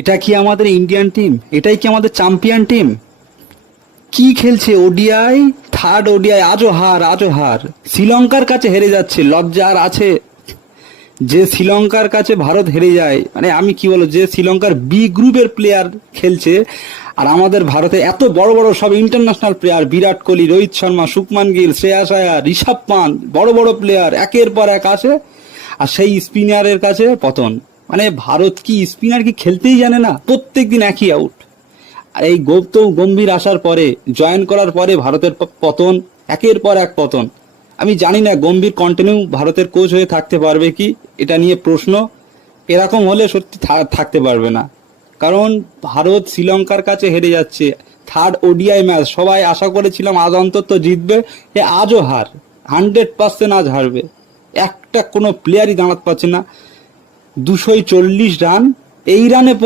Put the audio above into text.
এটা কি আমাদের ইন্ডিয়ান টিম? এটাই কি আমাদের চ্যাম্পিয়ন টিম? কি খেলছে ওডিআই, থার্ড ওডিআই, আজও হার, আজও হার। শ্রীলঙ্কার কাছে হেরে যাচ্ছে, লজ্জা আর আছে? যে শ্রীলঙ্কার কাছে ভারত হেরে যায়, মানে আমি কি বলবো, যে শ্রীলঙ্কার বি গ্রুপের প্লেয়ার খেলছে, আর আমাদের ভারতে এত বড় বড় সব ইন্টারন্যাশনাল প্লেয়ার, বিরাট কোহলি, রোহিত শর্মা, শুভমান গিল, শ্রেয়াস আয়ার, ঋষভ পান্ট, বড় বড় প্লেয়ার একের পর এক আসে, আর সেই স্পিনারের কাছে পতন। মানে ভারত কি স্পিনার কি খেলতেই জানে না? প্রত্যেকদিন একই আউট। আর এই গৌতম গম্ভীর আসার পরে, জয়েন করার পরে ভারতের পতন, একের পর এক পতন। আমি জানি না গম্ভীর কন্টিনিউ ভারতের কোচ হয়ে থাকতে পারবে কি, এটা নিয়ে প্রশ্ন। এরকম হলে সত্যি থাকতে পারবে না, কারণ ভারত শ্রীলঙ্কার কাছে হেরে যাচ্ছে। থার্ড ওডিআই ম্যাচ, সবাই আশা করেছিলাম আজ অন্তত জিতবে, এ আজও হার। 100% আজ হারবে। একটা কোনো প্লেয়ারই দাঁড়াতে পারছে না। 240 রান, এই রানে